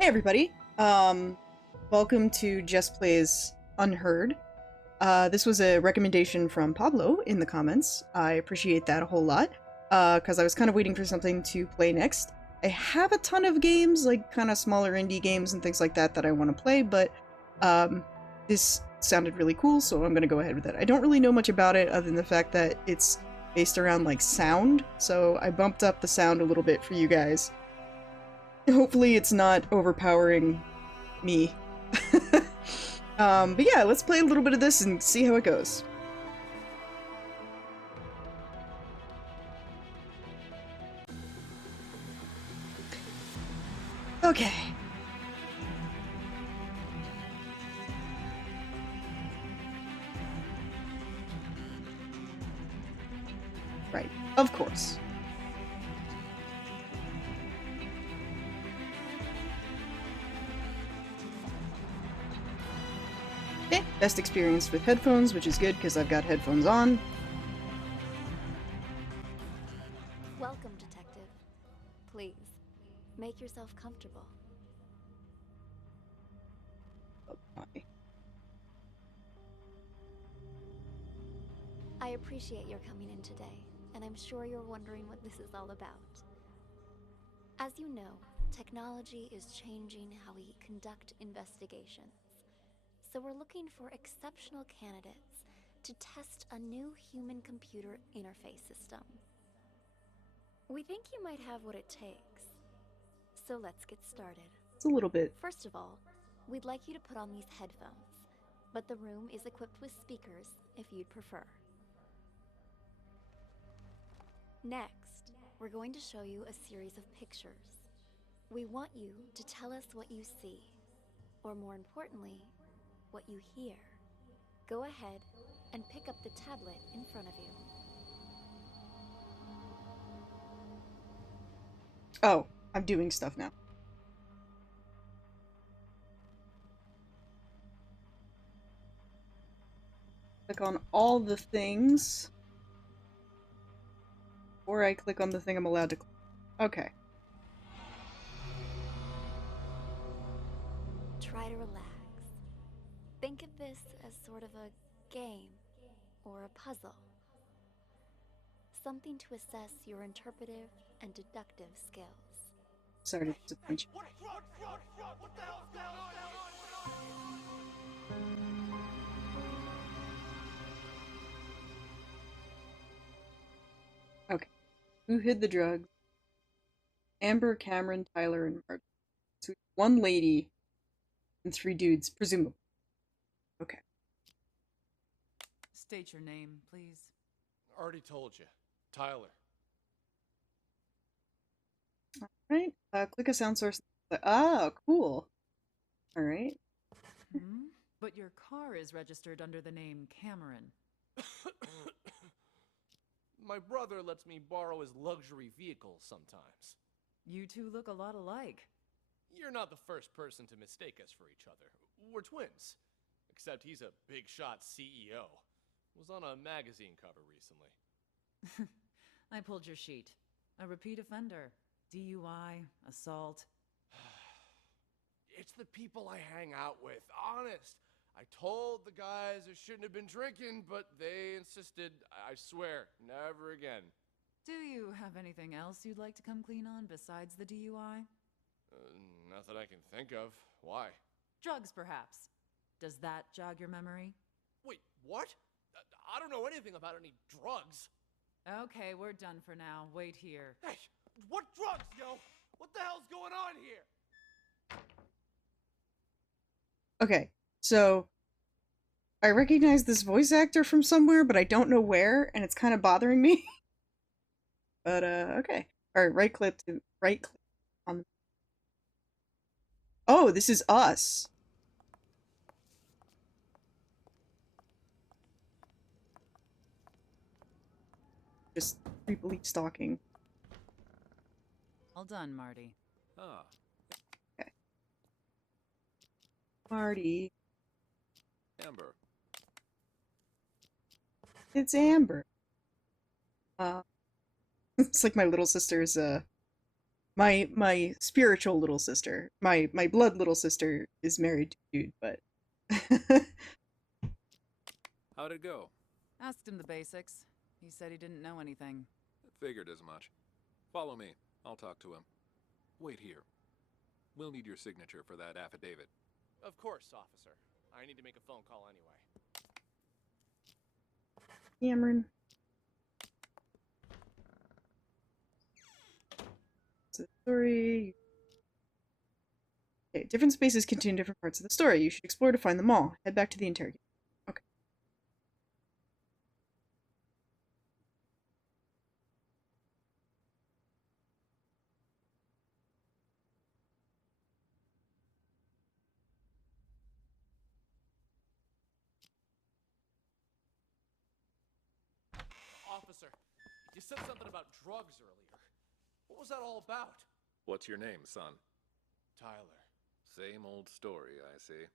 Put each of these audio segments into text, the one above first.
Hey everybody, welcome to Jess Plays Unheard. This was a recommendation from Pablo in the comments. I appreciate that a whole lot, because I was kind of waiting for something to play next. I have a ton of games, like kind of smaller indie games and things like that that I want to play, but this sounded really cool, so I'm going to go ahead with it. I don't really know much about it other than the fact that it's based around like sound, so I bumped up the sound a little bit for you guys. Hopefully it's not overpowering me. But yeah, let's play a little bit of this and see how it goes. Okay. Right, of course. Okay, best experience with headphones, which is good because I've got headphones on. Welcome, Detective. Please, make yourself comfortable. Oh, my. I appreciate your coming in today, and I'm sure you're wondering what this is all about. As you know, technology is changing how we conduct investigations. So we're looking for exceptional candidates to test a new human-computer interface system. We think you might have what it takes. So let's get started. It's a little bit. First of all, we'd like you to put on these headphones, but the room is equipped with speakers if you'd prefer. Next, we're going to show you a series of pictures. We want you to tell us what you see, or more importantly, what you hear. Go ahead and pick up the tablet in front of you. Oh, I'm doing stuff now. Click on all the things. Or I click on the thing I'm allowed to click. Okay. Try to relax. Think of this as sort of a game or a puzzle. Something to assess your interpretive and deductive skills. Sorry to disappoint you. What the hell's going on? Okay. Who hid the drugs? Amber, Cameron, Tyler, and Marty. So one lady and three dudes, presumably. Okay. State your name, please. Already told you. Tyler. Right. Click a sound source. Oh, cool. All right. But your car is registered under the name Cameron. My brother lets me borrow his luxury vehicles sometimes. You two look a lot alike. You're not the first person to mistake us for each other. We're twins. Except he's a big shot CEO. Was on a magazine cover recently. I pulled your sheet. A repeat offender. DUI, assault. It's the people I hang out with, honest. I told the guys I shouldn't have been drinking, but they insisted. I swear, never again. Do you have anything else you'd like to come clean on besides the DUI? Nothing I can think of. Why? Drugs, perhaps. Does that jog your memory? Wait, what? I don't know anything about any drugs. Okay, we're done for now. Wait here. Hey, what drugs, yo? What the hell's going on here? Okay, so I recognize this voice actor from somewhere, but I don't know where, and it's kind of bothering me. But okay. All right, right click on the. Oh, this is us. Just creepily stalking. All done, Marty. Huh. Okay. Marty. Amber. It's Amber. It's like my little sister's my spiritual little sister, my blood little sister is married to a dude, but How'd it go? Asked him the basics. He said he didn't know anything. Figured as much. Follow me. I'll talk to him. Wait here. We'll need your signature for that affidavit. Of course, officer. I need to make a phone call anyway. Cameron. So story. Okay, different spaces contain different parts of the story. You should explore to find them all. Head back to the interrogation. Okay. Officer, you said something about drugs earlier. What was that all about? What's your name, son? Tyler. Same old story, I see.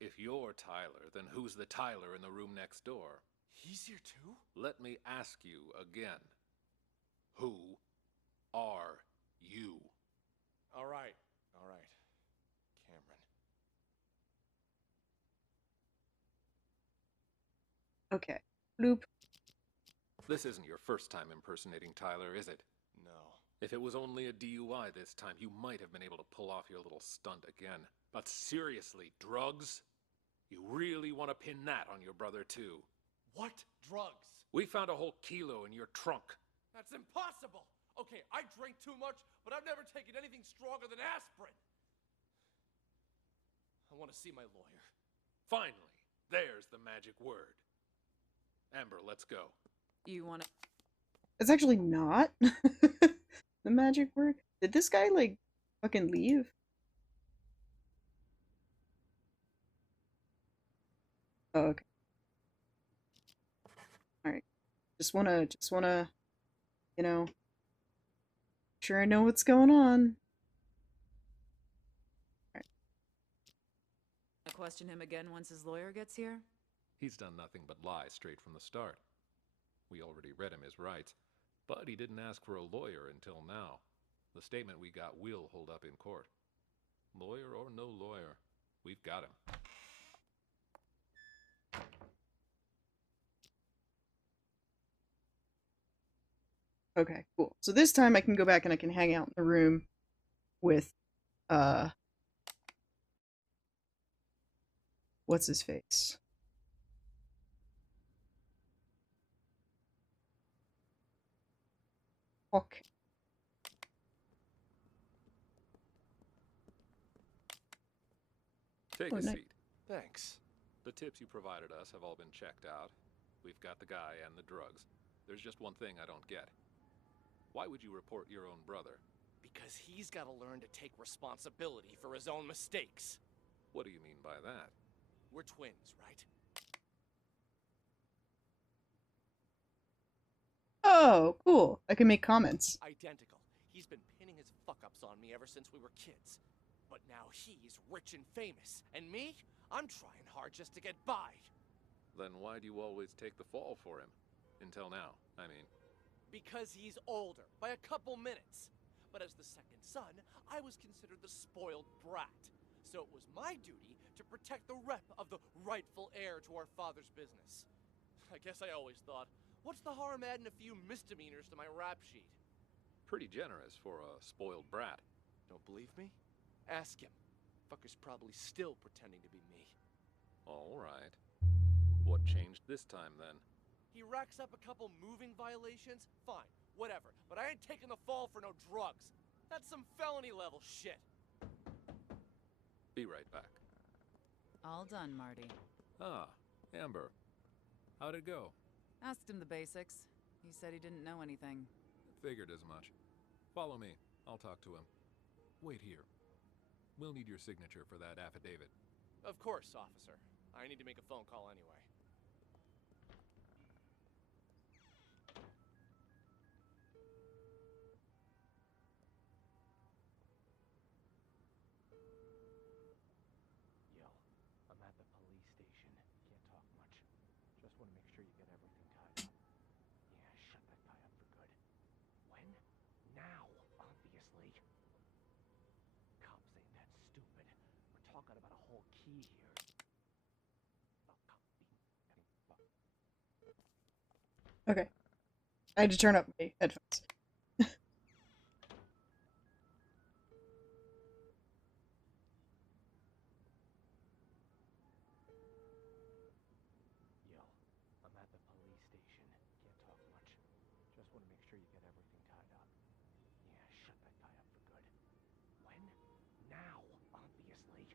If you're Tyler, then who's the Tyler in the room next door? He's here too? Let me ask you again. Who are you? All right. Cameron. Okay. Bloop. This isn't your first time impersonating Tyler, is it? No. If it was only a DUI this time, you might have been able to pull off your little stunt again. But seriously, drugs? You really want to pin that on your brother, too? What drugs? We found a whole kilo in your trunk. That's impossible! Okay, I drink too much, but I've never taken anything stronger than aspirin. I want to see my lawyer. Finally, there's the magic word. Amber, let's go. You wanna... It's actually not the magic word. Did this guy, like, fucking leave? Oh, okay. Alright. Just wanna, you know, sure I know what's going on. Alright. I question him again once his lawyer gets here? He's done nothing but lie straight from the start. We already read him his rights, but he didn't ask for a lawyer until now. The statement we got will hold up in court. Lawyer or no lawyer, we've got him. Okay, cool. So this time I can go back and I can hang out in the room with, what's his face? Okay. Take Oh, a nice. seat. Thanks. The tips you provided us have all been checked out. We've got the guy and the drugs. There's just one thing I don't get. Why would you report your own brother? Because he's got to learn to take responsibility for his own mistakes. What do you mean by that? We're twins, right? Oh, cool. I can make comments. Identical. He's been pinning his fuck-ups on me ever since we were kids. But now he's rich and famous. And me? I'm trying hard just to get by. Then why do you always take the fall for him? Until now, I mean. Because he's older, by a couple minutes. But as the second son, I was considered the spoiled brat. So it was my duty to protect the rep of the rightful heir to our father's business. I guess I always thought, what's the harm adding a few misdemeanors to my rap sheet? Pretty generous for a spoiled brat. Don't believe me? Ask him. Fucker's probably still pretending to be me. All right. What changed this time, then? He racks up a couple moving violations? Fine, whatever. But I ain't taking the fall for no drugs. That's some felony level shit. Be right back. All done, Marty. Ah, Amber. How'd it go? Asked him the basics. He said he didn't know anything. Figured as much. Follow me. I'll talk to him. Wait here. We'll need your signature for that affidavit. Of course, officer. I need to make a phone call anyway. Yo, I'm at the police station. Can't talk much. Just want to make sure you get everything tied up. Yeah, shut that guy up for good. When? Now, obviously. whole key here. Okay. I had to turn up my headphones. Yo, I'm at the police station. Can't talk much. Just want to make sure you get everything tied up. Yeah, shut that guy up for good. When? Now, obviously.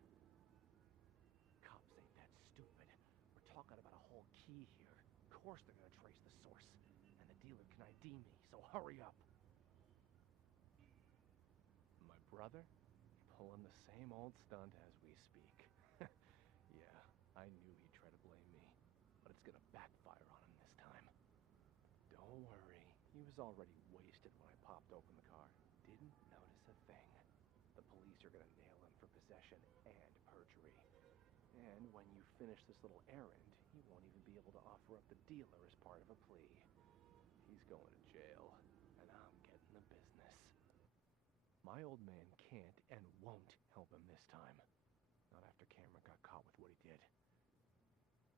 Cops ain't that stupid. We're talking about a whole key here. Of course they're gonna trace the source. And the dealer can ID me, so hurry up. My brother? Pulling the same old stunt as we speak. Yeah, I knew he'd try to blame me. But it's gonna backfire on him this time. Don't worry. He was already wasted when I popped open the car. Didn't notice a thing. The police are gonna nail him for possession and perjury. And when you finish this little errand, he won't even be able to offer up the dealer as part of a plea. He's going to jail, and I'm getting the business. My old man can't and won't help him this time. Not after Cameron got caught with what he did.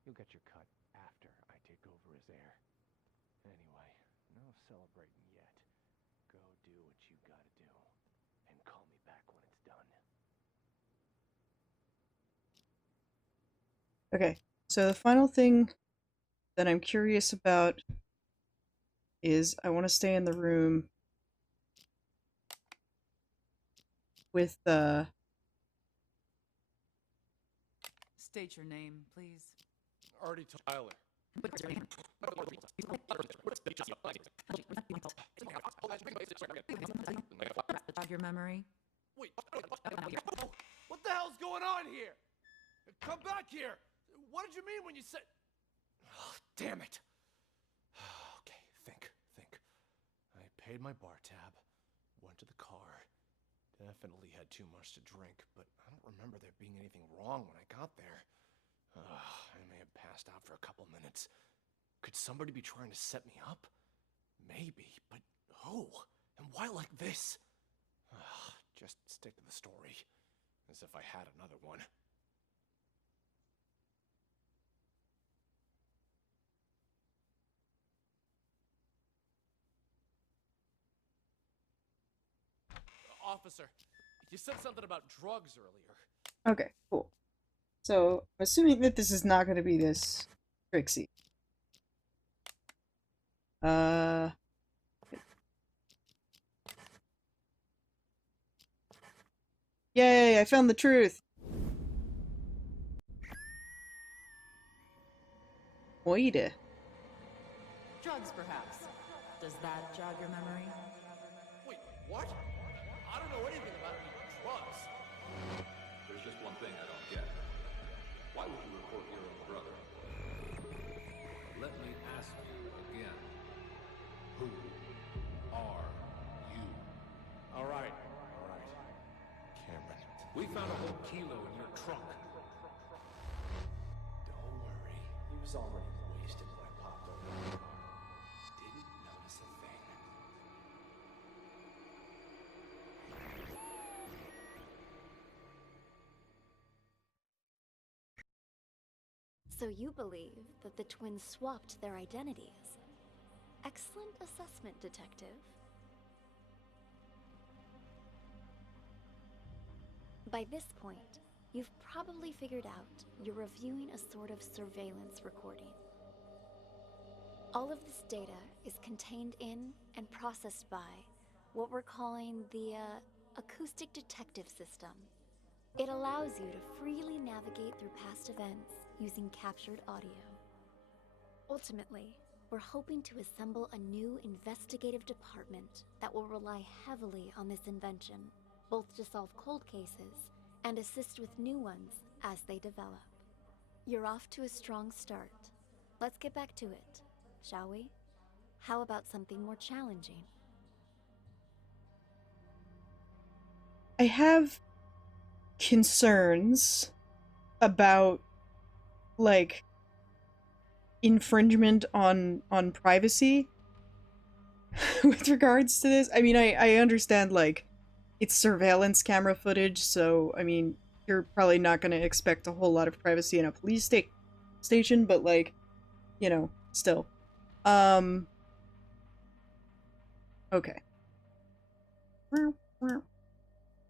You'll get your cut after I take over as heir. Anyway, no celebrating yet. Go do what you gotta do. And call me back when it's done. Okay, so the final thing that I'm curious about is I want to stay in the room with State your name, please. Already Tyler. Jog your memory. Wait, what the hell's going on here? Come back here! What did you mean when you said... Oh, damn it! Okay, think. I paid my bar tab, went to the car, definitely had too much to drink, but I don't remember there being anything wrong when I got there. I may have passed out for a couple minutes. Could somebody be trying to set me up? Maybe, but who? And why like this? Just stick to the story, as if I had another one. Officer, you said something about drugs earlier. Okay, cool. So, I'm assuming that this is not going to be this Trixie. Yay, I found the truth! Oida. Drugs, perhaps. Does that jog your memory? Wait, what? I don't know anything about any drugs. There's just one thing I don't get. Why would you report your own brother? Let me ask you again. Who are you? All right. Cameron. We found a whole kilo in your trunk. Don't worry. He was already wasted when I popped over the car. Didn't notice a thing. So you believe that the twins swapped their identities? Excellent assessment, detective. By this point, you've probably figured out you're reviewing a sort of surveillance recording. All of this data is contained in and processed by what we're calling the acoustic detective system. It allows you to freely navigate through past events using captured audio. Ultimately, we're hoping to assemble a new investigative department that will rely heavily on this invention, both to solve cold cases and assist with new ones as they develop. You're off to a strong start. Let's get back to it, shall we? How about something more challenging? I have concerns about, like, infringement on privacy with regards to this. I mean, I understand, like, it's surveillance camera footage, so, I mean, you're probably not going to expect a whole lot of privacy in a police station, but like, you know, still. Okay.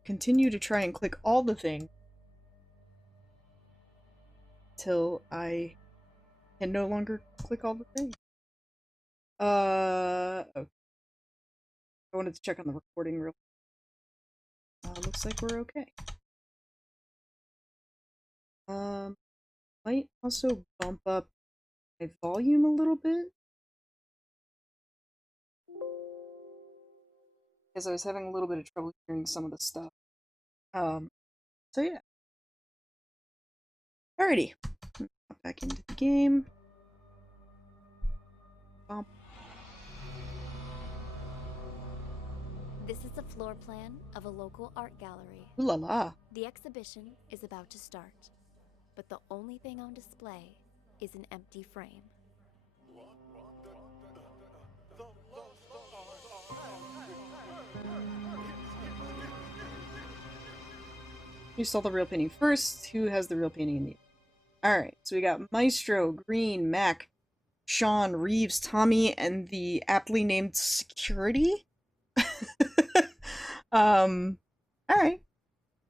Continue to try and click all the things till I can no longer click all the things. Okay. I wanted to check on the recording real. Looks like we're okay. Might also bump up my volume a little bit because I was having a little bit of trouble hearing some of the stuff. So yeah. Alrighty. Hop back into the game. Bump. This is the floor plan of a local art gallery. Ooh la la. The exhibition is about to start, but the only thing on display is an empty frame. Who saw the real painting first? Who has the real painting in the... Alright, so we got Maestro, Green, Mac, Sean, Reeves, Tommy, and the aptly named Security? Alright.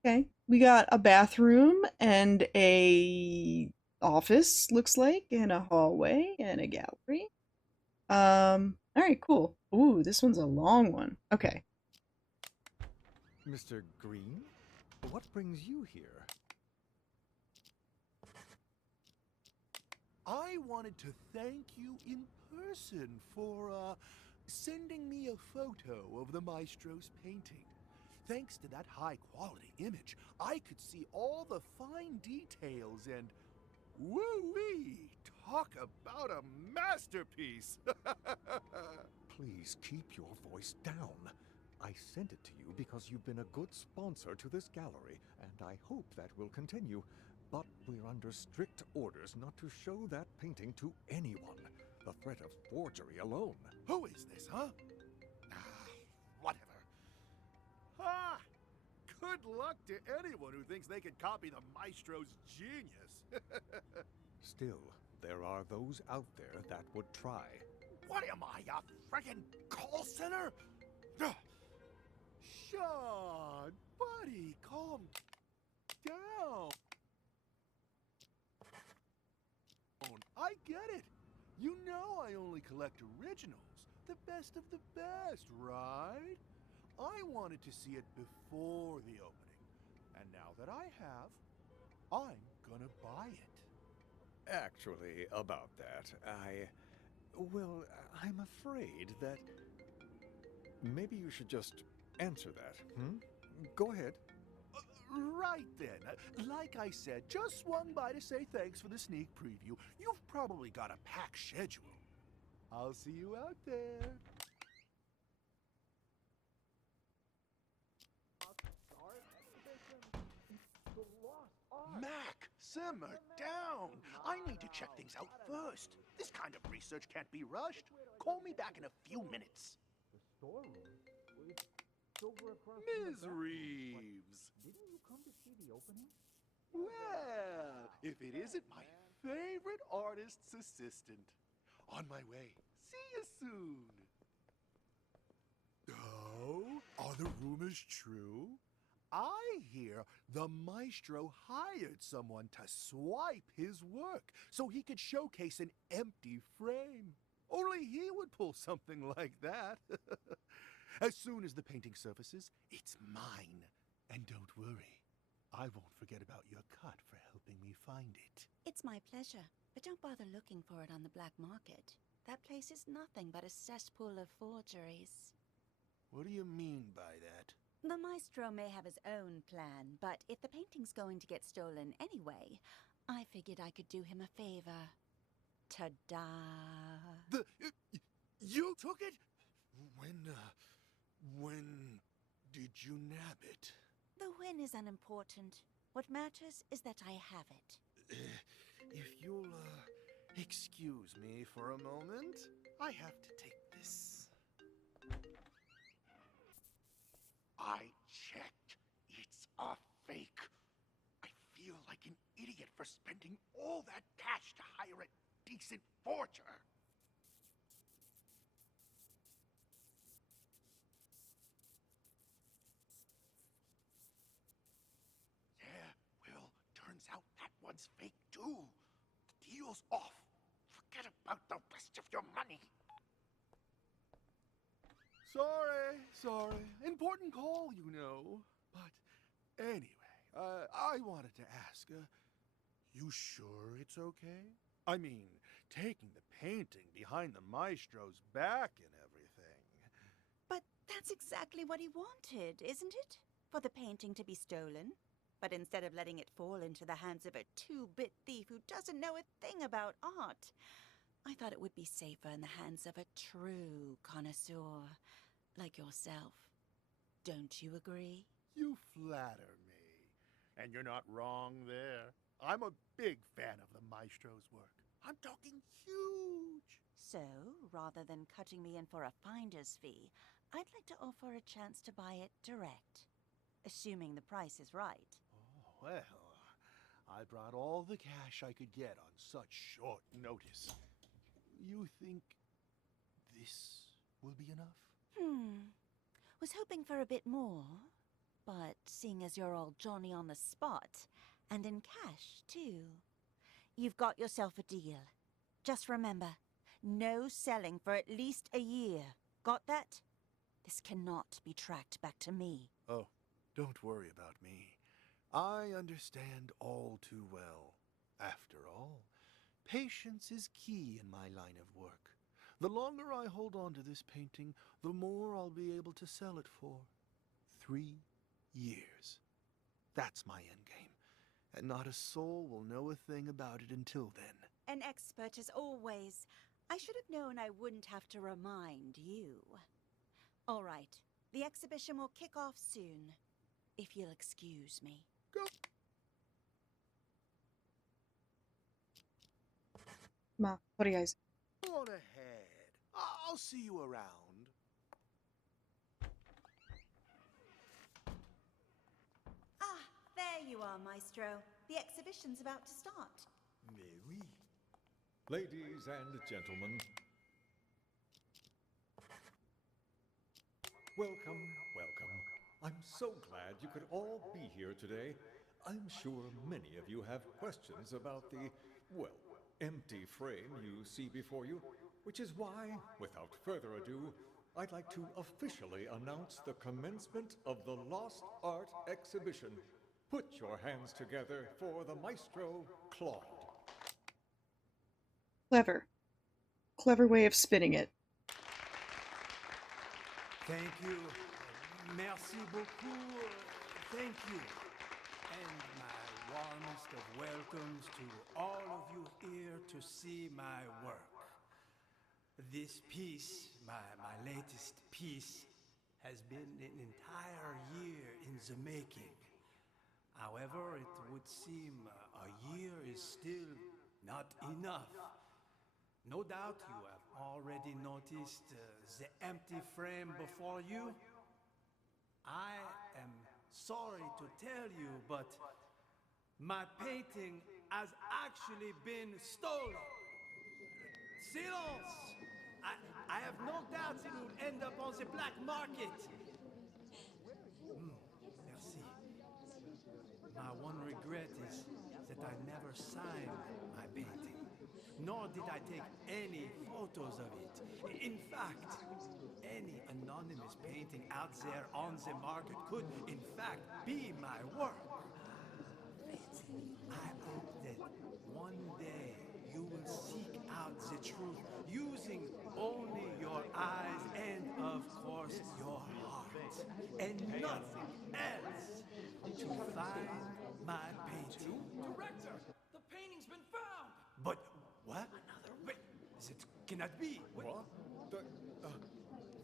Okay. We got a bathroom and a office, looks like, and a hallway and a gallery. Alright, cool. Ooh, this one's a long one. Okay. Mr. Green, what brings you here? I wanted to thank you in person for, sending me a photo of the Maestro's painting. Thanks to that high-quality image, I could see all the fine details and... woo-wee! Talk about a masterpiece! Please keep your voice down. I sent it to you because you've been a good sponsor to this gallery, and I hope that will continue. But we're under strict orders not to show that painting to anyone. The threat of forgery alone. Who is this, huh? Whatever. Ah! Good luck to anyone who thinks they could copy the Maestro's genius. Still, there are those out there that would try. What am I, a friggin' call center? Ugh. Sean, buddy, calm down. I get it. You know I only collect originals. The best of the best, right? I wanted to see it before the opening. And now that I have, I'm gonna buy it. Actually, about that, well, I'm afraid that... Maybe you should just answer that, Go ahead. Right then. Like I said, just swung by to say thanks for the sneak preview. You've probably got a packed schedule. I'll see you out there. Mac, simmer down. I need to check things out first. This kind of research can't be rushed. Call me back in a few minutes. The storeroom? It's over across Ms. Reeves. Didn't you come to see the opening? Well, if it isn't my favorite artist's assistant. On my way. See you soon. Oh, are the rumors true? I hear the Maestro hired someone to swipe his work so he could showcase an empty frame. Only he would pull something like that. As soon as the painting surfaces, it's mine. And don't worry, I won't forget about your cut for helping me find it. It's my pleasure, but don't bother looking for it on the black market. That place is nothing but a cesspool of forgeries. What do you mean by that? The Maestro may have his own plan, but if the painting's going to get stolen anyway, I figured I could do him a favor. Ta-da! You took it? When did you nab it? The win is unimportant. What matters is that I have it. If you'll, excuse me for a moment, I have to take this. I checked. It's a fake. I idiot for spending all that cash to hire a decent forger. Yeah, well, turns out that one's fake too. The deal's off. Forget about the rest of your money. Sorry. Important call, you know. But anyway, I wanted to ask, you sure it's okay? I mean, taking the painting behind the maestro's back and everything. But that's exactly what he wanted, isn't it? For the painting to be stolen. But instead of letting it fall into the hands of a two-bit thief who doesn't know a thing about art, I thought it would be safer in the hands of a true connoisseur like yourself. Don't you agree? You flatter me. And you're not wrong there. I'm a big fan of the maestro's work. I'm talking huge. So, rather than cutting me in for a finder's fee, I'd like to offer a chance to buy it direct. Assuming the price is right. Oh, well, I brought all the cash I could get on such short notice. You think this will be enough? Was hoping for a bit more. But seeing as you're all Johnny on the spot, and in cash, too, you've got yourself a deal. Just remember, no selling for at least a year. Got that? This cannot be tracked back to me. Oh, don't worry about me. I understand all too well. After all, patience is key in my line of work. The longer I hold on to this painting, the more I'll be able to sell it for. 3 years. That's my endgame. And not a soul will know a thing about it until then. An expert as always. I should have known I wouldn't have to remind you. All right, the exhibition will kick off soon. If you'll excuse me. Go. Ma, what do you guys? Go on ahead. I'll see you around. Ah, there you are, Maestro. The exhibition's about to start. Mais oui. Ladies and gentlemen. Welcome. I'm so glad you could all be here today. I'm sure many of you have questions about the, well, empty frame you see before you, which is why, without further ado, I'd like to officially announce the commencement of the Lost Art Exhibition. Put your hands together for the Maestro Claude. Clever. Clever way of spinning it. Thank you. Merci beaucoup. Thank you. And my warmest of welcomes to all of you here to see my work. This piece, my latest piece, has been an entire year in the making. However, it would seem a year is still not enough. No doubt you have already noticed the empty frame before you. I am sorry to tell you, but my painting has actually been stolen. Silence! I have no doubts it will end up on the black market. Merci. My one regret is that I never signed my painting, nor did I take any photos of it. In fact, any anonymous painting out there on the market could, in fact, be my work. I hope that one day you will seek out the truth using only your eyes and, of course, your heart, and nothing else to find my painting. Director, the painting's been found! But what? Wait, it cannot be. What?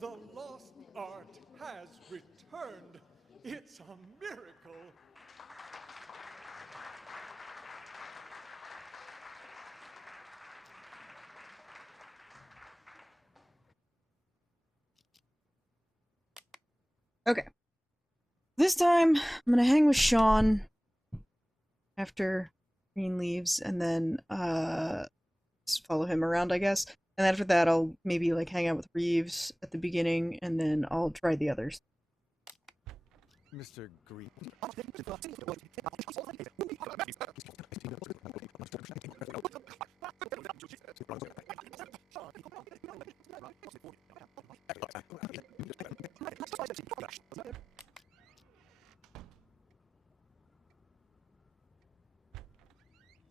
The Lost Art has returned. It's a miracle. Okay. This time, I'm gonna hang with Sean after green leaves, and then just follow him around, I guess. And after that, I'll maybe like hang out with Reeves at the beginning, and then I'll try the others. Mr. Green.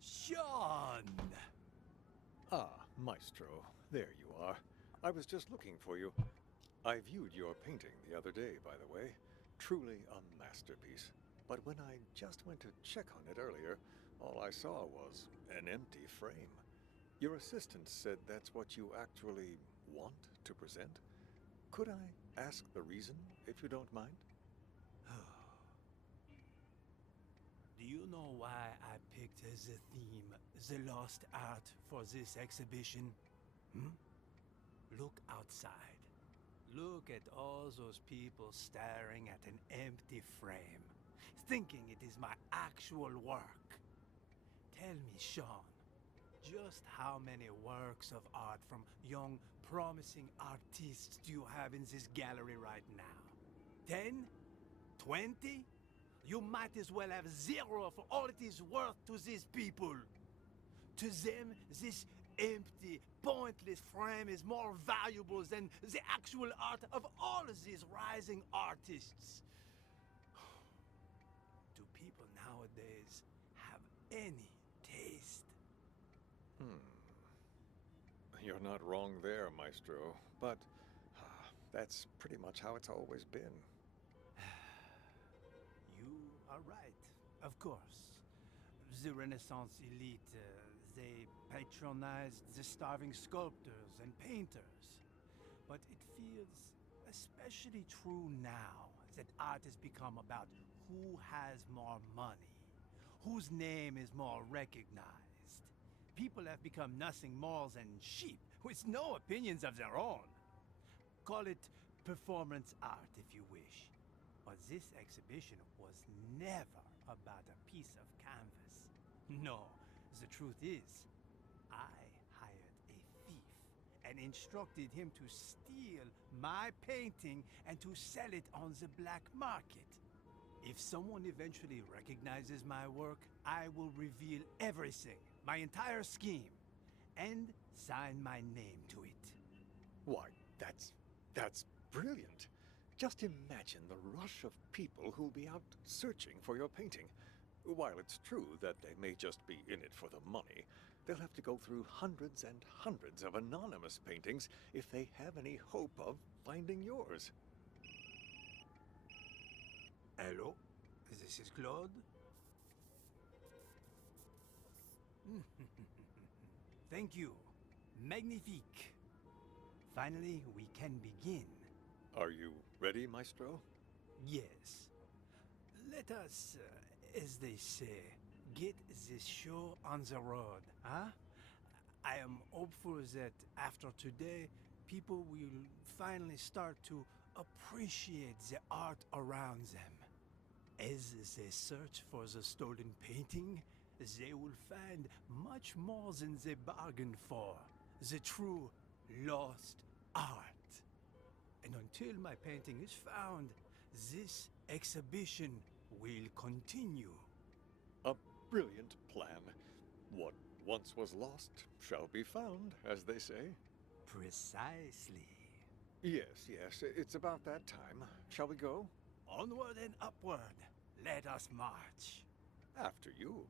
Sean! Ah, Maestro, there you are. I was just looking for you. I viewed your painting the other day, by the way. Truly a masterpiece. But when I just went to check on it earlier, all I saw was an empty frame. Your assistant said that's what you actually want to present. Could I ask the reason, if you don't mind? Do you know why I picked as a theme the lost art for this exhibition? Hmm? Look outside. Look at all those people staring at an empty frame, thinking it is my actual work. Tell me, Sean, just how many works of art from young, promising artists do you have in this gallery right now? 10? 20? You might as well have 0 for all it is worth to these people. To them, this empty, pointless frame is more valuable than the actual art of all of these rising artists. Do people nowadays have any taste? You're not wrong there, Maestro, but that's pretty much how it's always been. You are right, of course. The Renaissance elite, they patronized the starving sculptors and painters. But it feels especially true now that art has become about who has more money, whose name is more recognized. People have become nothing more than sheep with no opinions of their own. Call it performance art if you wish. But this exhibition was never about a piece of canvas. No, the truth is, I hired a thief and instructed him to steal my painting and to sell it on the black market. If someone eventually recognizes my work, I will reveal everything, my entire scheme, and sign my name to it. Why, that's brilliant. Just imagine the rush of people who'll be out searching for your painting. While it's true that they may just be in it for the money, they'll have to go through hundreds and hundreds of anonymous paintings if they have any hope of finding yours. Hello? This is Claude? Thank you. Magnifique. Finally, we can begin. Are you ready, Maestro? Yes. Let us, as they say, get this show on the road, huh? I am hopeful that after today, people will finally start to appreciate the art around them. As they search for the stolen painting, they will find much more than they bargained for. The true lost art. And until my painting is found, this exhibition will continue. A brilliant plan. What once was lost shall be found, as they say. Precisely. Yes, it's about that time. Shall we go? Onward and upward. Let us march. After you.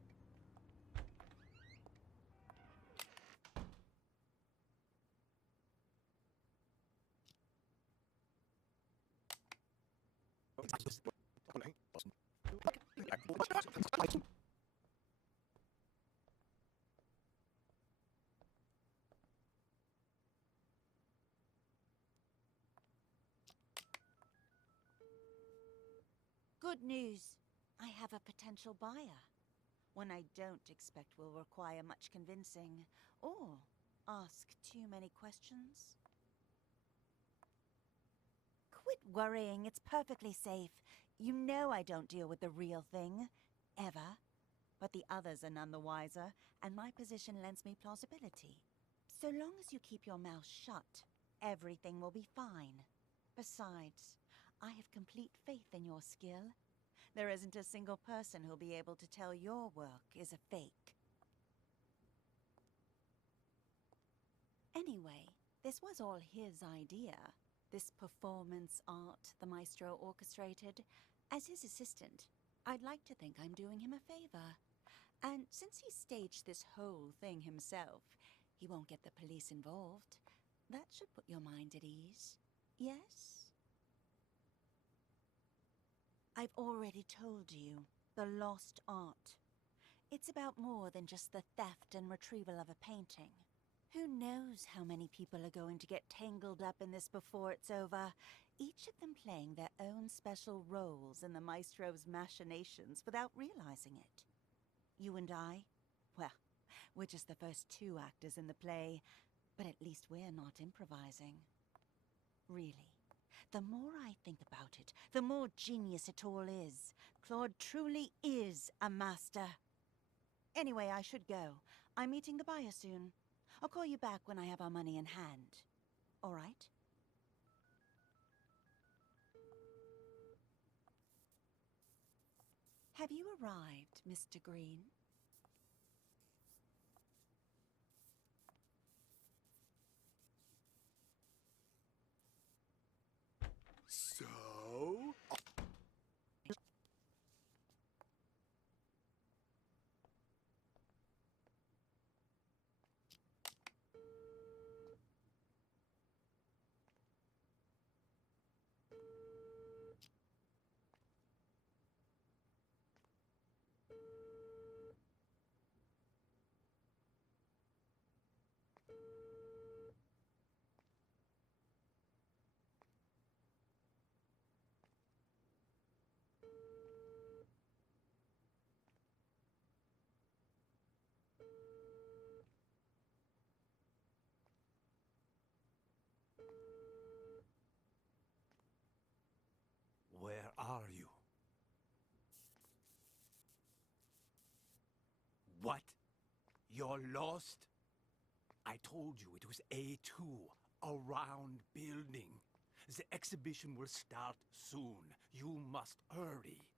Good news. I have a potential buyer. One I don't expect will require much convincing or ask too many questions. Quit worrying. It's perfectly safe. You know I don't deal with the real thing. Ever. but the others are none the wiser, and my position lends me plausibility. So long as you keep your mouth shut, everything will be fine. Besides, I have complete faith in your skill. There isn't a single person who'll be able to tell your work is a fake. Anyway, this was all his idea. This performance art the maestro orchestrated. As his assistant, I'd like to think I'm doing him a favor. And since he staged this whole thing himself, he won't get the police involved. That should put your mind at ease. Yes? I've already told you, the lost art. It's about more than just the theft and retrieval of a painting. Who knows how many people are going to get tangled up in this before it's over, each of them playing their own special roles in the maestro's machinations without realizing it. You and I? Well, we're just the first two actors in the play, but at least we're not improvising. Really. The more I think about it, the more genius it all is. Claude truly is a master. Anyway, I should go. I'm meeting the buyer soon. I'll call you back when I have our money in hand. All right? Have you arrived, Mr. Green? So? Where are you? What? You're lost? I told you it was A2, a round building. The exhibition will start soon. You must hurry.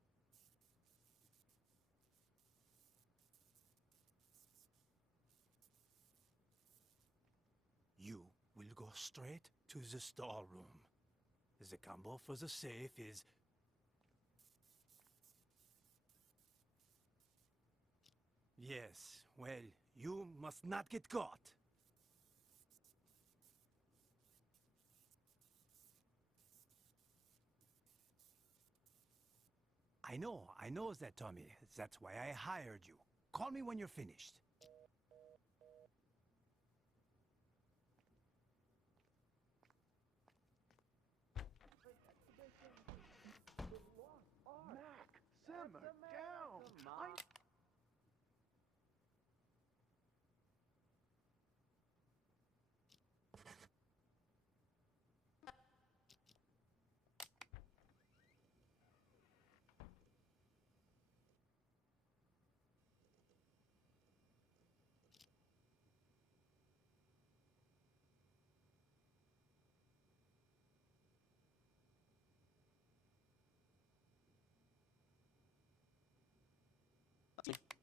You will go straight to the storeroom. The combo for the safe is... Yes, well, you must not get caught. I know that, Tommy. That's why I hired you. Call me when you're finished. Simmer down!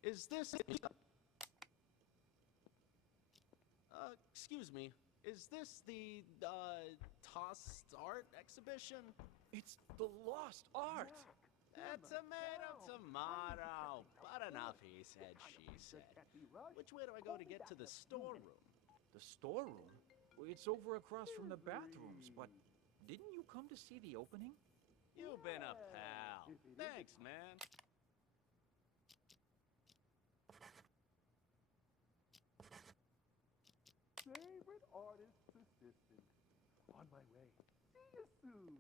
Is this... excuse me. Is this the, tossed art exhibition? It's the lost art! Tomato. But enough, he said, she said. Which way do I go to get to the storeroom? The storeroom? Well, it's over across from the bathrooms, but didn't you come to see the opening? You've been a pal. Thanks, man. Favorite artist assistant. On my way. See you soon.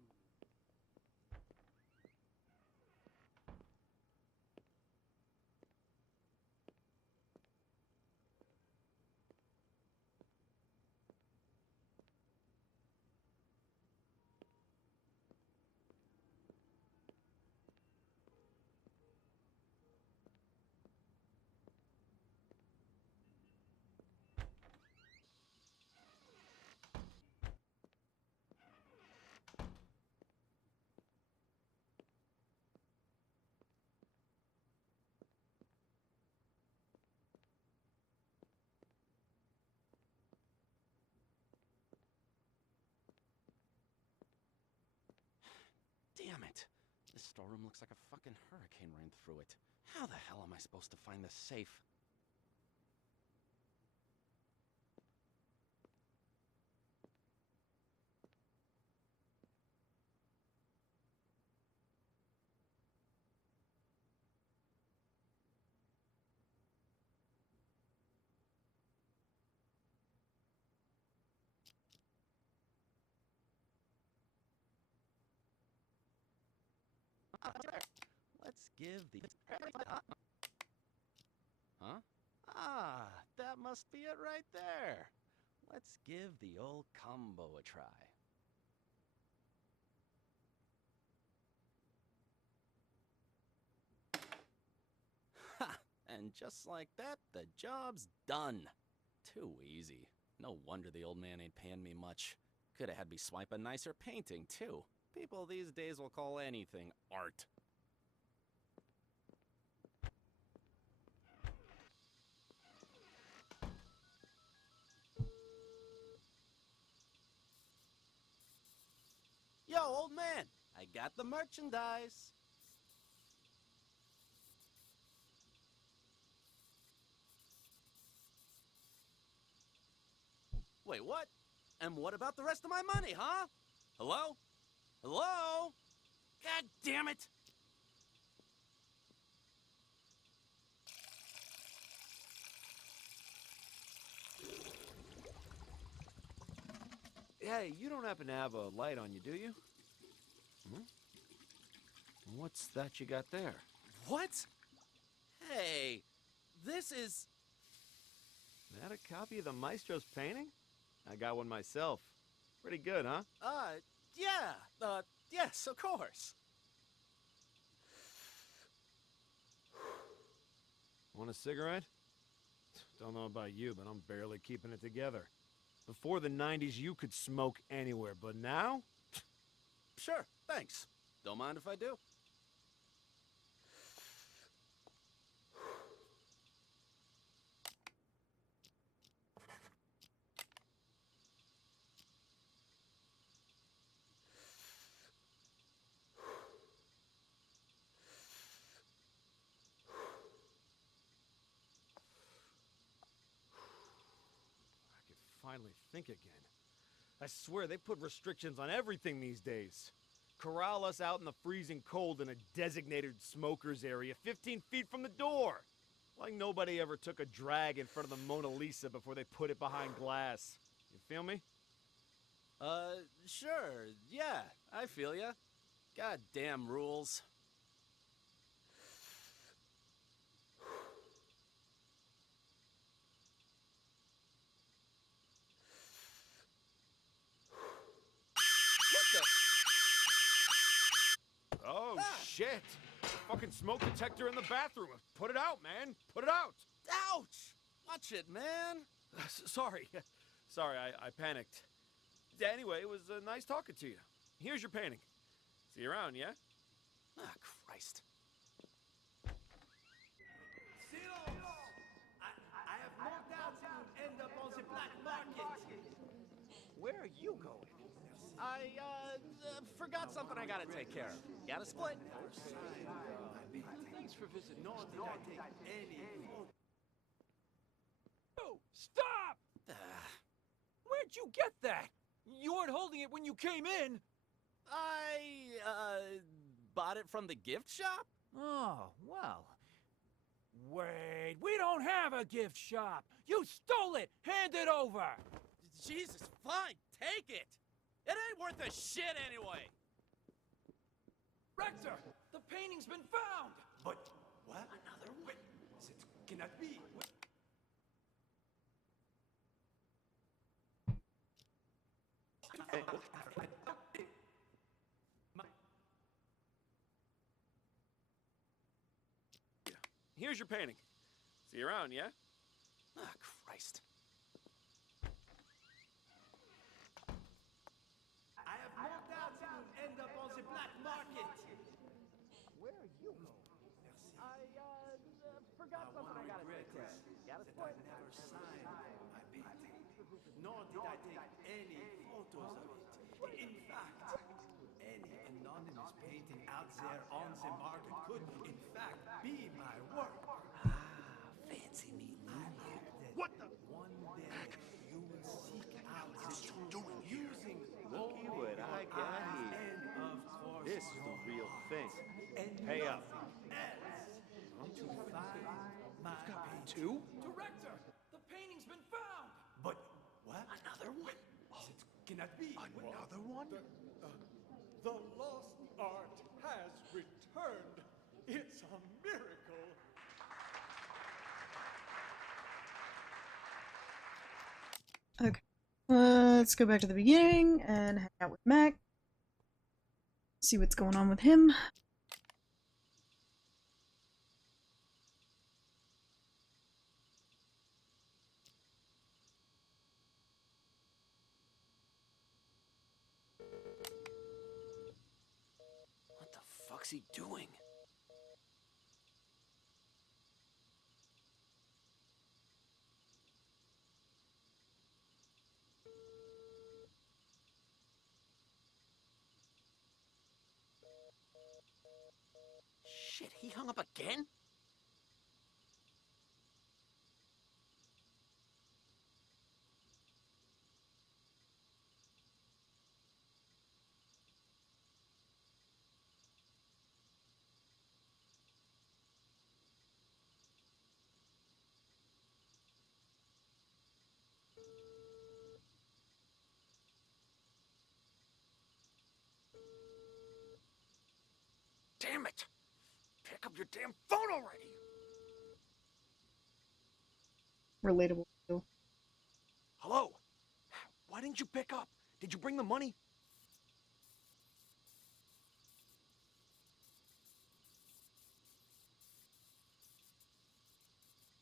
damn it. This storeroom looks like a fucking hurricane ran through it. How the hell am I supposed to find this safe? Let's give the... Huh? Ah, that must be it right there. Let's give the old combo a try. Ha! And just like that, the job's done. Too easy. No wonder the old man ain't paying me much. Could have had me swipe a nicer painting, too. People these days will call anything art. Yo, old man, I got the merchandise. Wait, what? And what about the rest of my money, huh? Hello? Hello? God damn it! Hey, you don't happen to have a light on you, do you? Hmm? What's that you got there? What? Hey, this is... That a copy of the Maestro's painting? I got one myself. Pretty good, huh? Yeah, yes, of course. Want a cigarette? Don't know about you, but I'm barely keeping it together. Before the 90s, you could smoke anywhere, but now? Sure, thanks. Don't mind if I do. I could finally think again. I swear, they put restrictions on everything these days. Corral us out in the freezing cold in a designated smokers area 15 feet from the door. Like nobody ever took a drag in front of the Mona Lisa before they put it behind glass. You feel me? Sure, yeah, I feel ya. Goddamn rules. Oh, shit! The fucking smoke detector in the bathroom. Put it out, man! Put it out! Ouch! Watch it, man! Sorry. Sorry, I panicked. Anyway, it was nice talking to you. Here's your painting. See you around, yeah? Ah, Christ. Silence! I have no doubt you will end up on the black market. Where are you going? I, forgot something I gotta take care of. Gotta split. Thanks for visiting. Nor did I take any photo. Oh, stop! Where'd you get that? You weren't holding it when you came in. I, bought it from the gift shop? Oh, well. Wait, we don't have a gift shop. You stole it. Hand it over. Jesus, fine, take it. It ain't worth a shit anyway. Rector, the painting's been found. But what? Another one? It cannot be. Here's your painting. See you around, yeah? Ah, Christ. I have no doubt you will end up on the black market. Where are you going? Merci. I, forgot something I gotta take care of. Gotta split. I never signed my painting. Nor did I take any photos of it. In fact, any anonymous painting What the? One day you will seek out the truth using Looky only what your I got eyes here. and of course This is the your real heart. thing. And Pay up. nothing else to find my painting. Two? Director, the painting's been found. But what? Another one? It cannot be. Another one? The lost art has returned. It's a miracle. Okay. Let's go back to the beginning and hang out with Mac. See what's going on with him. What the fuck's he doing? Shit, he hung up again? Damn it! Pick up your damn phone already! Relatable too. Hello? Why didn't you pick up? Did you bring the money?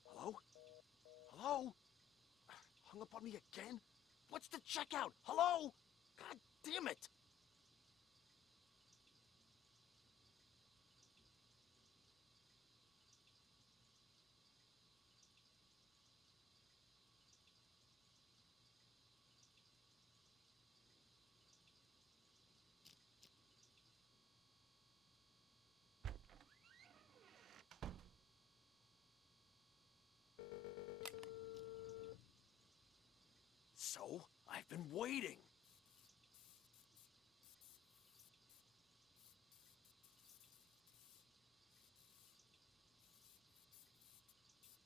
Hello? Hello? Hung up on me again? What's the checkout? Hello? God damn it! So, I've been waiting.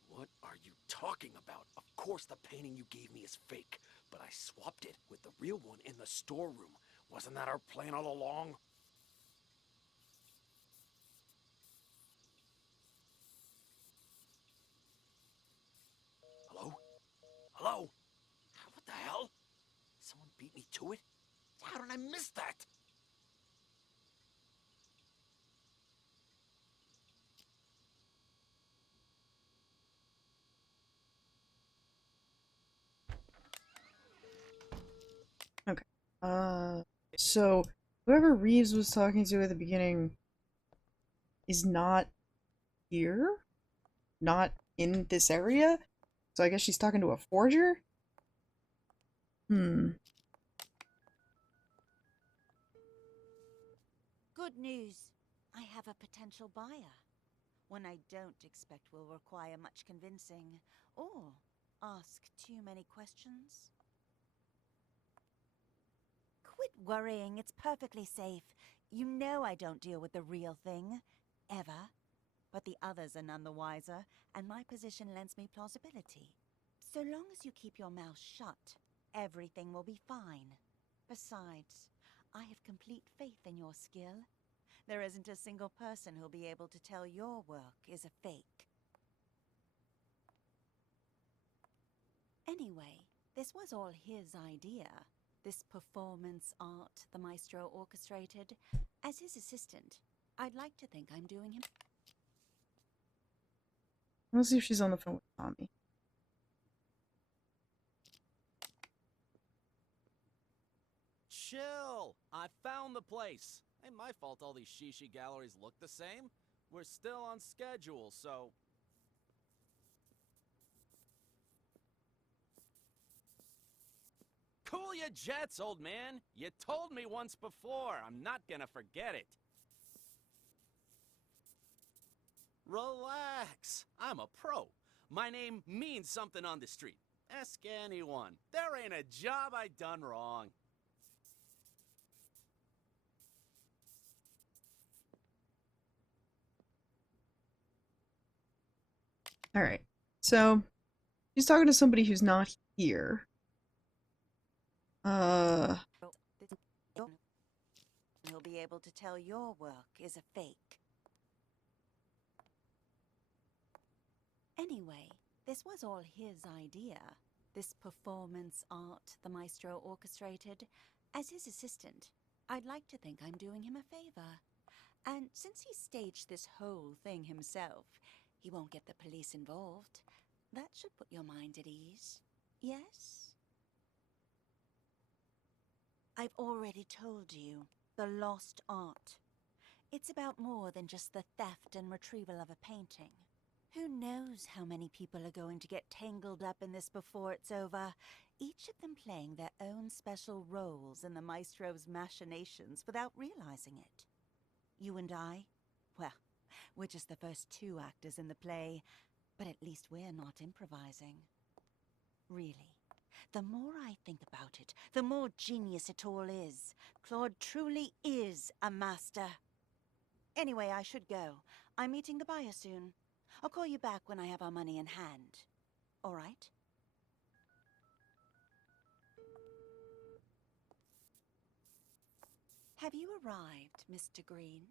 What are you talking about? Of course the painting you gave me is fake, but I swapped it with the real one in the storeroom. Wasn't that our plan all along? Hello? Hello? What the hell? Someone beat me to it? How did I miss that? Okay. So whoever Reeves was talking to at the beginning is not here? Not in this area? So I guess she's talking to a forger? Good news. I have a potential buyer. One I don't expect will require much convincing or ask too many questions. Quit worrying. It's perfectly safe. You know I don't deal with the real thing. Ever. But the others are none the wiser, and my position lends me plausibility. So long as you keep your mouth shut, everything will be fine. Besides, I have complete faith in your skill. There isn't a single person who'll be able to tell your work is a fake. Anyway, this was all his idea. This performance art the maestro orchestrated. As his assistant, I'd like to think I'm doing him... Let's see if she's on the phone with Tommy. Chill! I found the place. Ain't my fault all these shishi galleries look the same. We're still on schedule, so... Cool your jets, old man. You told me once before. I'm not gonna forget it. Relax. I'm a pro. My name means something on the street. Ask anyone. There ain't a job I done wrong. All right. So he's talking to somebody who's not here. He'll be able to tell your work is a fake. Anyway, this was all his idea. This performance art the maestro orchestrated. As his assistant, I'd like to think I'm doing him a favor. And since he staged this whole thing himself, he won't get the police involved. That should put your mind at ease. Yes? I've already told you, the lost art. It's about more than just the theft and retrieval of a painting. Who knows how many people are going to get tangled up in this before it's over, each of them playing their own special roles in the maestro's machinations without realizing it. You and I? Well, we're just the first two actors in the play, but at least we're not improvising. Really. The more I think about it, the more genius it all is. Claude truly is a master. Anyway, I should go. I'm meeting the buyer soon. I'll call you back when I have our money in hand. All right? Have you arrived, Mr. Green?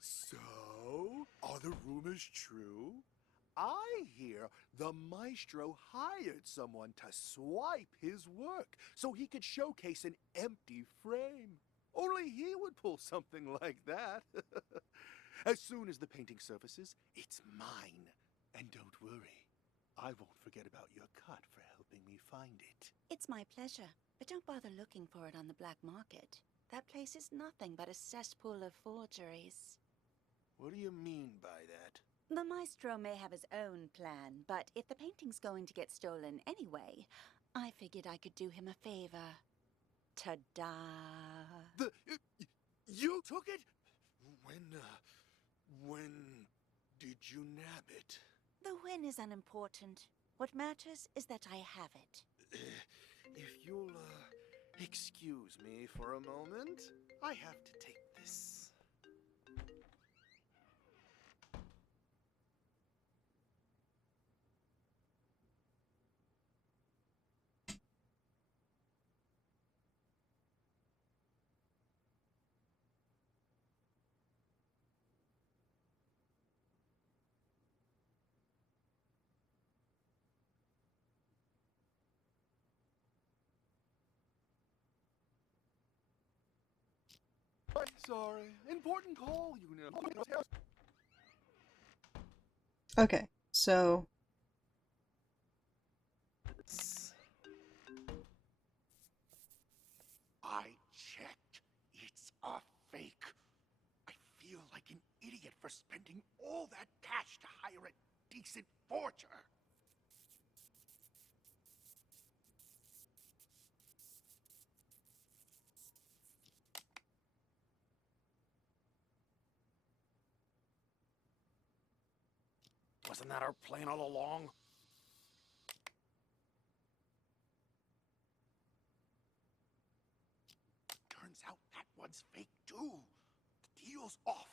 So, are the rumors true? I hear the maestro hired someone to swipe his work so he could showcase an empty frame. Only he would pull something like that. As soon as the painting surfaces, it's mine. And don't worry, I won't forget about your cut for helping me find it. It's my pleasure, but don't bother looking for it on the black market. That place is nothing but a cesspool of forgeries. What do you mean by that? The maestro may have his own plan, but if the painting's going to get stolen anyway, I figured I could do him a favor. Ta-da! You took it? When did you nab it? The win is unimportant. What matters is that I have it. If you'll, excuse me for a moment, I have to take this. I'm sorry. Important call, you know. Okay, so I checked. It's a fake. I feel like an idiot for spending all that cash to hire a decent forger. Wasn't that our plan all along? Turns out that one's fake too. The deal's off.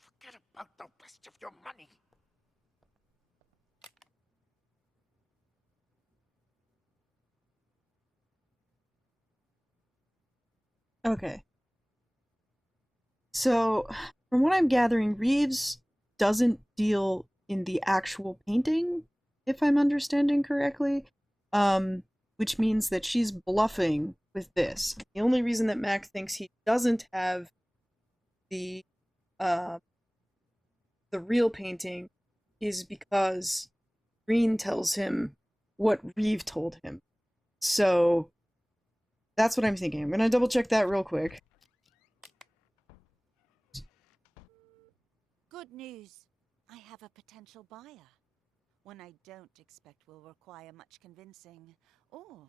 Forget about the rest of your money. okay. So, from what I'm gathering, Reeves doesn't deal in the actual painting, if I'm understanding correctly. Which means that she's bluffing with this. The only reason that Mac thinks he doesn't have the real painting is because Green tells him what Reeve told him. So that's what I'm thinking. I'm gonna double check that real quick. Good news. I have a potential buyer. One I don't expect will require much convincing or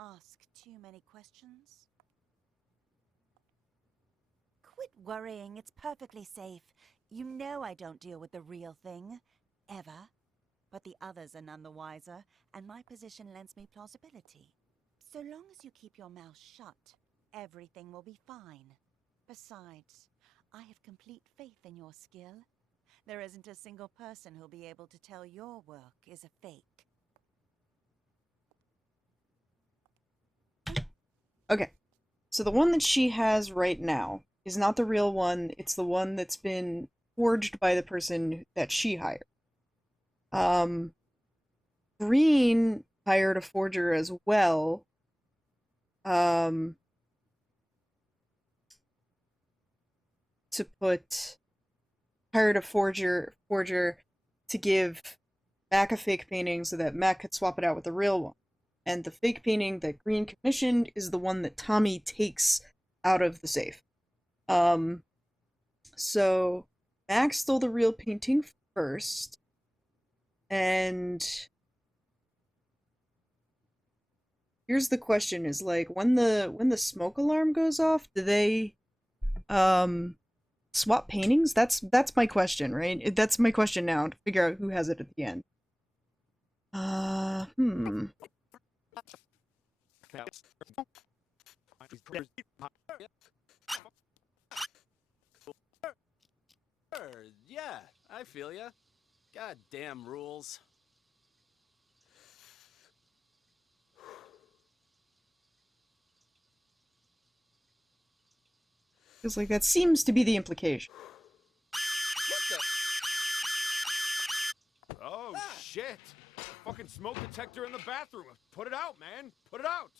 ask too many questions. Quit worrying. It's perfectly safe. You know I don't deal with the real thing. Ever. But the others are none the wiser, and my position lends me plausibility. So long as you keep your mouth shut, everything will be fine. Besides, I have complete faith in your skill. There isn't a single person who'll be able to tell your work is a fake. Okay, so the one that she has right now is not the real one. It's the one that's been forged by the person that she hired. Green hired a forger as well. To hired a forger to give Mac a fake painting so that Mac could swap it out with the real one. And the fake painting that Green commissioned is the one that Tommy takes out of the safe. So Mac stole the real painting first, and here's the question: is like when the smoke alarm goes off, do they swap paintings? That's my question, right? That's my question now, to figure out who has it at the end. Yeah, I feel ya. Goddamn rules. Feels like that seems to be the implication. Oh, shit! Fucking smoke detector in the bathroom. Put it out, man. Put it out.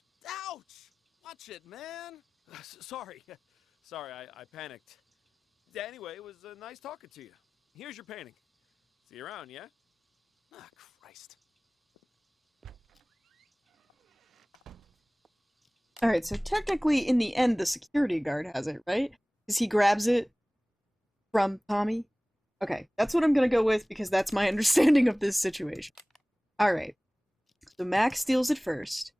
Ouch! Watch it, man. Sorry. Sorry, I panicked. Anyway, it was nice talking to you. Here's your painting. See you around, yeah? Ah, Christ. Alright, so technically, in the end, the security guard has it, right? Because he grabs it from Tommy? Okay, that's what I'm gonna go with, because that's my understanding of this situation. Alright, so Mac steals it first,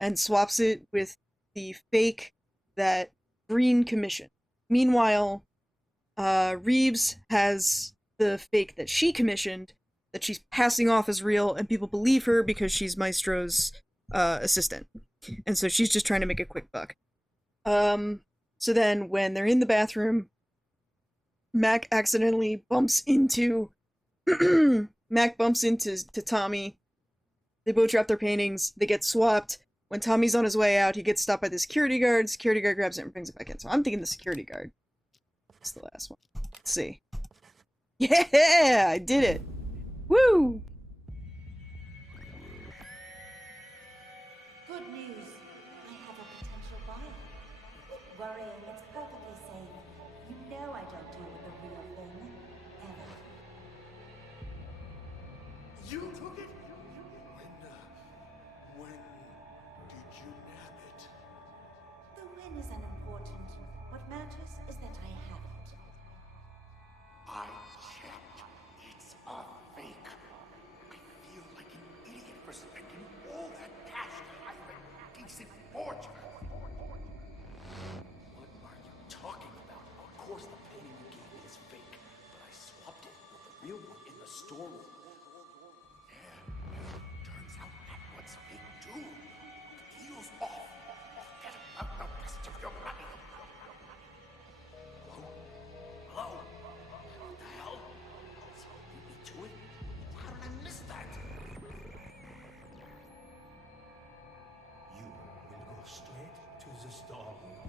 and swaps it with the fake that Green commissioned. Meanwhile, Reeves has the fake that she commissioned, that she's passing off as real, and people believe her because she's Maestro's assistant. And so she's just trying to make a quick buck. So then when they're in the bathroom, Mac accidentally bumps into Tommy. They both drop their paintings. They get swapped. When Tommy's on his way out, he gets stopped by the security guard. Security guard grabs it and brings it back in. So I'm thinking the security guard. That's the last one. Let's see. Yeah, I did it. Woo! Good news. I have a potential buyer. Quit worrying. It's perfectly safe. You know I don't deal with the real thing. Ever. You took it? When did you nab it? The win is unimportant. What matters is that I have it. I checked. It's a fake. I feel like an idiot for spending all that cash to hire a decent forger. What are you talking about? Of course the painting you gave me is fake, but I swapped it with the real one in the storeroom. Yeah, turns out that one's fake too. The deal's off. Get out the rest of your money. Hello? Hello? What the hell? Someone beat me to it? How did I miss that? You will go straight to the storeroom.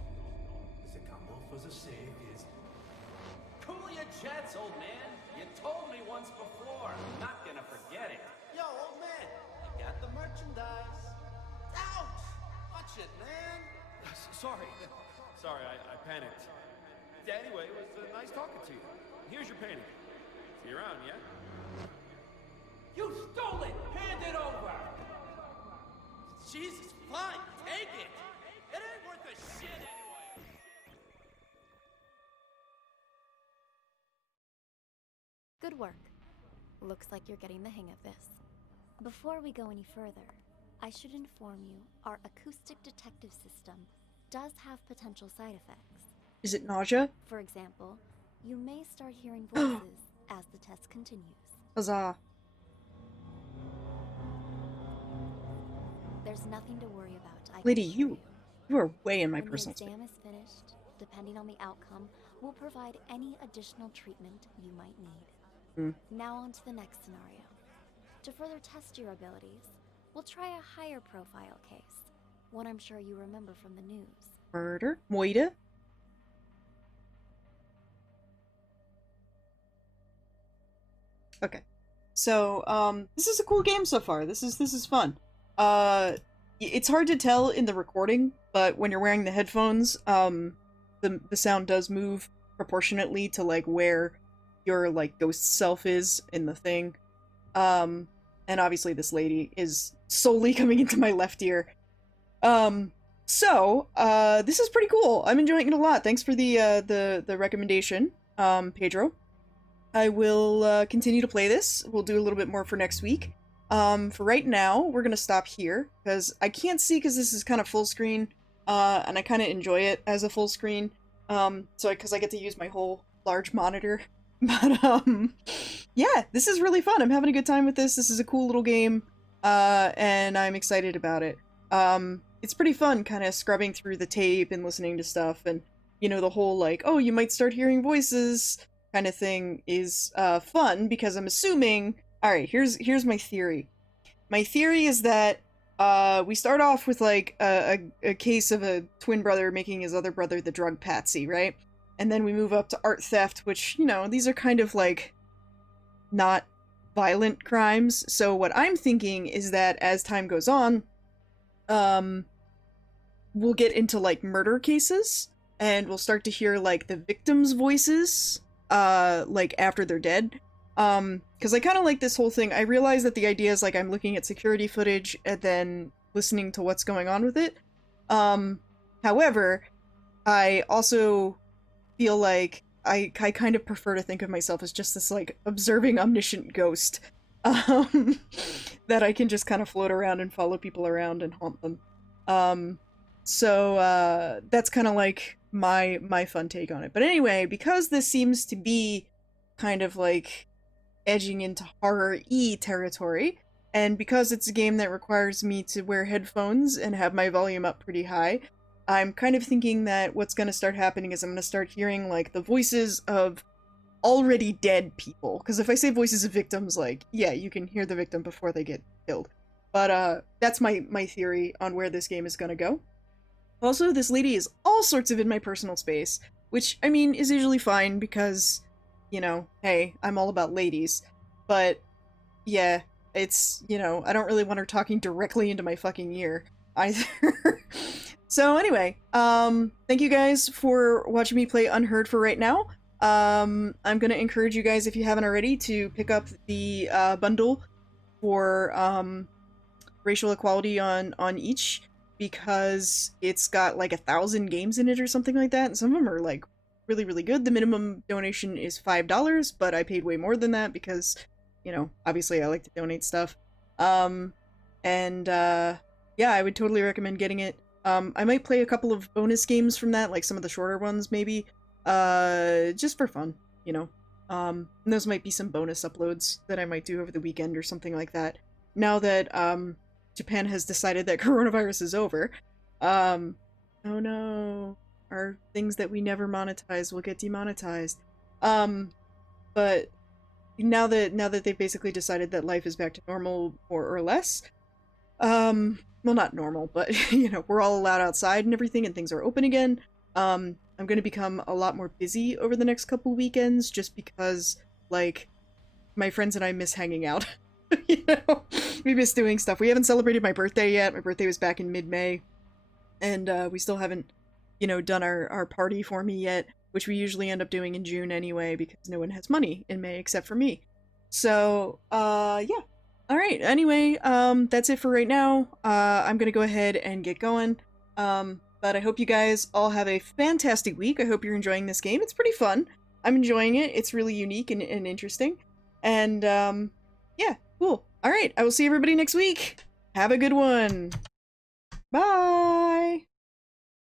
The combo for the safe is... Cool your jets, old man. You told me once before. I'm not gonna forget it. Yo, old man, I got the merchandise. Ouch! Watch it, man. Sorry. Sorry, I panicked. Anyway, it was nice talking to you. Here's your painting. See you around, yeah? You stole it! Hand it over! Jesus, fine, take it. It ain't worth a shit anyway. Good work. Looks like you're getting the hang of this. Before we go any further, I should inform you our acoustic detective system does have potential side effects. Is it nausea? For example, you may start hearing voices as the test continues. Huzzah. There's nothing to worry about. I Lady, can assure you are way in my When the personal space. exam is finished, depending on the outcome, we'll provide any additional treatment you might need. Now on to the next scenario. To further test your abilities, we'll try a higher profile case, one I'm sure you remember from the news. Murder? Moida? Okay. So, this is a cool game so far. This is fun. It's hard to tell in the recording, but when you're wearing the headphones, the sound does move proportionately to, like, where your, like, ghost self is in the thing. And obviously this lady is solely coming into my left ear. So, this is pretty cool. I'm enjoying it a lot. Thanks for the recommendation, Pedro. I will continue to play this. We'll do a little bit more for next week. For right now, we're gonna stop here, because I can't see because this is kind of full screen, and I kind of enjoy it as a full screen, because I get to use my whole large monitor. But, yeah, this is really fun. I'm having a good time with this. This is a cool little game, and I'm excited about it. It's pretty fun kind of scrubbing through the tape and listening to stuff, and, you know, the whole, like, oh, you might start hearing voices kind of thing is, fun, because I'm assuming... Alright, here's my theory. My theory is that, we start off with, like, a case of a twin brother making his other brother the drug patsy, right? And then we move up to art theft, which, you know, these are kind of, like, not violent crimes. So what I'm thinking is that as time goes on, we'll get into, like, murder cases, and we'll start to hear, like, the victims' voices, like, after they're dead. Because I kind of like this whole thing. I realize that the idea is, like, I'm looking at security footage and then listening to what's going on with it. However, I also feel like I kind of prefer to think of myself as just this, like, observing omniscient ghost, that I can just kind of float around and follow people around and haunt them. So that's kind of like my fun take on it. But anyway, because this seems to be kind of like edging into horror-y territory, and because it's a game that requires me to wear headphones and have my volume up pretty high, I'm kind of thinking that what's going to start happening is I'm going to start hearing, like, the voices of already dead people. Because if I say voices of victims, like, yeah, you can hear the victim before they get killed. But, that's my theory on where this game is going to go. Also, this lady is all sorts of in my personal space, which, I mean, is usually fine because, you know, hey, I'm all about ladies. But, yeah, it's, you know, I don't really want her talking directly into my fucking ear either. So anyway, thank you guys for watching me play Unheard for right now. I'm gonna encourage you guys, if you haven't already, to pick up the bundle for racial equality on each, because it's got like 1,000 games in it or something like that, and some of them are like really, really good. The minimum donation is $5, but I paid way more than that because, you know, obviously I like to donate stuff. Yeah, I would totally recommend getting it. I might play a couple of bonus games from that, like some of the shorter ones maybe, just for fun, you know. And those might be some bonus uploads that I might do over the weekend or something like that. Now that, Japan has decided that coronavirus is over. Oh no, our things that we never monetize will get demonetized. But now that they've basically decided that life is back to normal, more or less, well, not normal, but, you know, we're all allowed outside and everything, and things are open again. I'm gonna become a lot more busy over the next couple weekends, just because, like, my friends and I miss hanging out. You know, we miss doing stuff. We haven't celebrated my birthday yet. My birthday was back in mid-May, and we still haven't, you know, done our party for me yet, which we usually end up doing in June anyway, because no one has money in May except for me. So, yeah. Alright, anyway, that's it for right now. I'm gonna go ahead and get going. But I hope you guys all have a fantastic week. I hope you're enjoying this game. It's pretty fun. I'm enjoying it. It's really unique and interesting. And, yeah, cool. Alright, I will see everybody next week. Have a good one. Bye!